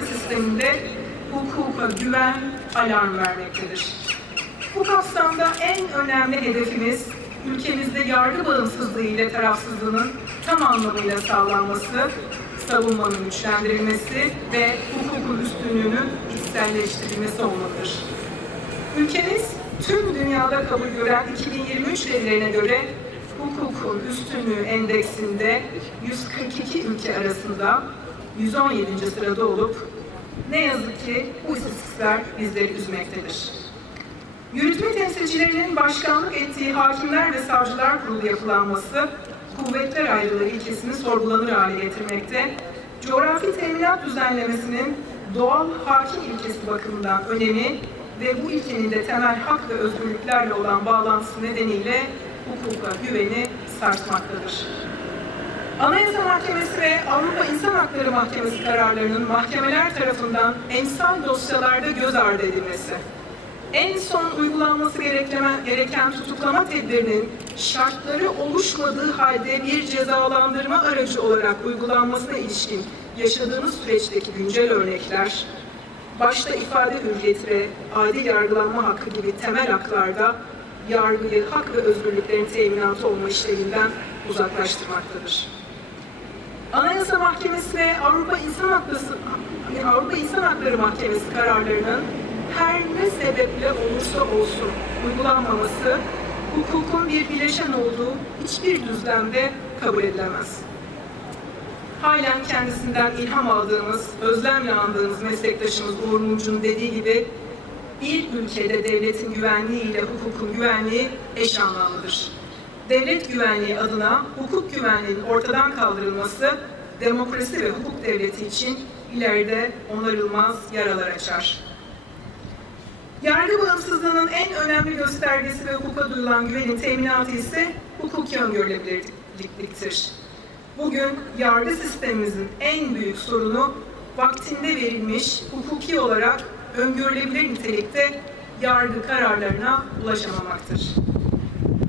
sisteminde hukuka güven alarm vermektedir. Bu kapsamda en önemli hedefimiz ülkemizde yargı bağımsızlığı ile tarafsızlığının tam anlamıyla sağlanması, savunmanın güçlendirilmesi ve hukukun üstünlüğünün içselleştirilmesi olmalıdır. Ülkemiz tüm dünyada kabul gören 2023 verilerine göre hukukun üstünlüğü endeksinde 142 ülke arasında 117. sırada olup ne yazık ki bu istatistikler bizleri üzmektedir. Yürütme temsilcilerinin başkanlık ettiği Hakimler ve Savcılar Kurulu yapılanması, kuvvetler ayrılığı ilkesini sorgulanır hale getirmekte, coğrafi teminat düzenlemesinin doğal hakim ilkesi bakımından önemi ve bu ilkenin de temel hak ve özgürlüklerle olan bağlantısı nedeniyle hukuka güveni sarsmaktadır. Anayasa Mahkemesi ve Avrupa İnsan Hakları Mahkemesi kararlarının mahkemeler tarafından emsal dosyalarda göz ardı edilmesi, en son uygulanması gereken, tutuklama tedbirinin şartları oluşmadığı halde bir cezalandırma aracı olarak uygulanmasına ilişkin yaşadığımız süreçteki güncel örnekler, başta ifade hürriyeti ve adil yargılanma hakkı gibi temel haklarda yargıyı hak ve özgürlüklerin teminatı olma işlevinden uzaklaştırmaktadır. Anayasa Mahkemesi ve Avrupa İnsan Hakları, Avrupa İnsan Hakları Mahkemesi kararlarının her ne sebeple olursa olsun uygulanmaması hukukun bir bileşen olduğu hiçbir düzlemde kabul edilemez. Halen kendisinden ilham aldığımız, özlemle andığımız meslektaşımız Uğur Mumcu'nun dediği gibi bir ülkede devletin güvenliği ile hukukun güvenliği eş anlamlıdır. Devlet güvenliği adına hukuk güvenliğinin ortadan kaldırılması demokrasi ve hukuk devleti için ileride onarılmaz yaralar açar. Yargı bağımsızlığının en önemli göstergesi ve hukuka duyulan güvenin teminatı ise hukuki öngörülebilirliktir. Bugün yargı sistemimizin en büyük sorunu vaktinde verilmiş hukuki olarak öngörülebilir nitelikte yargı kararlarına ulaşamamaktır.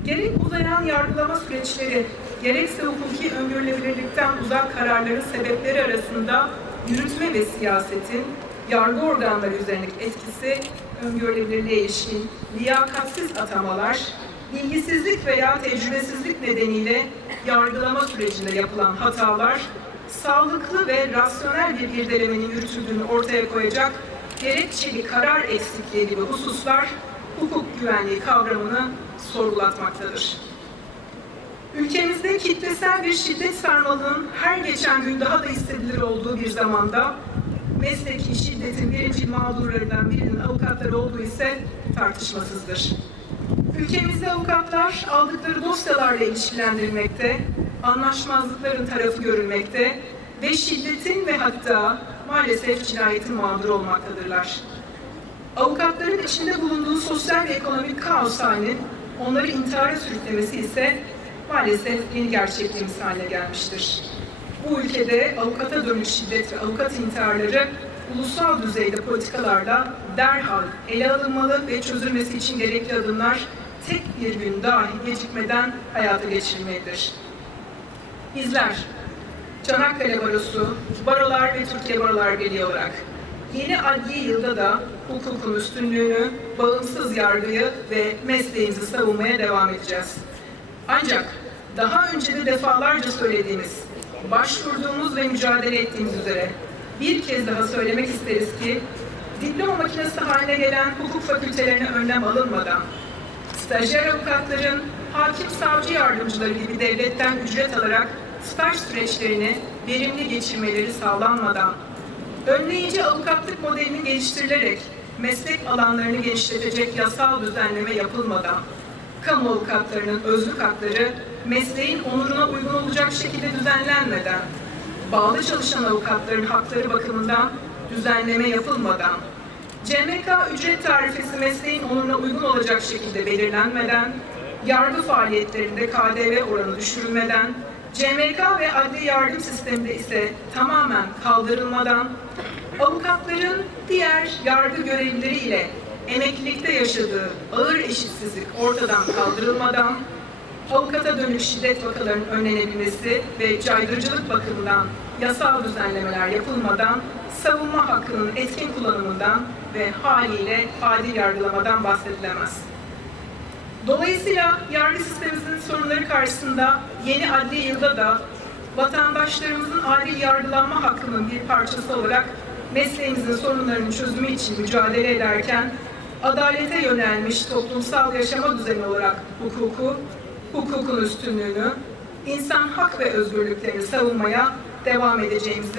Gerek uzayan yargılama süreçleri, gerekse hukuki öngörülebilirlikten uzak kararların sebepleri arasında yürütme ve siyasetin yargı organları üzerindeki etkisi öngörülebilirliğe ilişkin liyakatsiz atamalar, bilgisizlik veya tecrübesizlik nedeniyle yargılama sürecinde yapılan hatalar, sağlıklı ve rasyonel bir irdelemenin yürütüldüğünü ortaya koyacak gerekçeli karar eksikliği gibi hususlar hukuk güvenliği kavramını sorgulatmaktadır. Ülkemizde kitlesel bir şiddet sarmalının her geçen gün daha da hissedilir olduğu bir zamanda mesleki şiddetin birinci mağdurlarından birinin avukatları olduğu ise tartışmasızdır. Ülkemizde avukatlar aldıkları dosyalarla ilişkilendirilmekte, anlaşmazlıkların tarafı görülmekte ve şiddetin ve hatta maalesef cinayetin mağdur olmaktadırlar. Avukatların içinde bulunduğu sosyal ve ekonomik kaos halinin onları intihara sürüklemesi ise maalesef yeni gerçekliğimiz haline gelmiştir. Bu ülkede avukata dönük şiddet ve avukat intiharları ulusal düzeyde politikalarla derhal ele alınmalı ve çözülmesi için gerekli adımlar tek bir gün dahi gecikmeden hayata geçirilmelidir. Bizler, Çanakkale Barosu, Barolar ve Türkiye Barolar Birliği olarak yeni adli yılda da hukukun üstünlüğünü, bağımsız yargıyı ve mesleğimizi savunmaya devam edeceğiz. Ancak daha önce de defalarca söylediğimiz, başvurduğumuz ve mücadele ettiğimiz üzere bir kez daha söylemek isteriz ki diploma makinesi haline gelen hukuk fakültelerine önlem alınmadan, stajyer avukatların hakim savcı yardımcıları gibi devletten ücret alarak staj süreçlerini verimli geçirmeleri sağlanmadan, önleyici avukatlık modelini geliştirilerek meslek alanlarını genişletecek yasal düzenleme yapılmadan, kamu avukatlarının özlük hakları mesleğin onuruna uygun olacak şekilde düzenlenmeden, bağlı çalışan avukatların hakları bakımından düzenleme yapılmadan, CMK ücret tarifesi mesleğin onuruna uygun olacak şekilde belirlenmeden, yargı faaliyetlerinde KDV oranı düşürülmeden, CMK ve adli yardım sisteminde ise tamamen kaldırılmadan, avukatların diğer yargı görevlileri ile emeklilikte yaşadığı ağır eşitsizlik ortadan kaldırılmadan, avukata dönük şiddet vakalarının önlenebilmesi ve caydırıcılık bakımından yasal düzenlemeler yapılmadan savunma hakkının etkin kullanımından ve haliyle adil yargılamadan bahsedilemez. Dolayısıyla yargı sistemimizin sorunları karşısında yeni adli yılda da vatandaşlarımızın adil yargılanma hakkının bir parçası olarak mesleğimizin sorunlarının çözümü için mücadele ederken adalete yönelmiş toplumsal yaşama düzeni olarak hukuku, hukukun üstünlüğünü, insan hak ve özgürlüklerini savunmaya devam edeceğimizi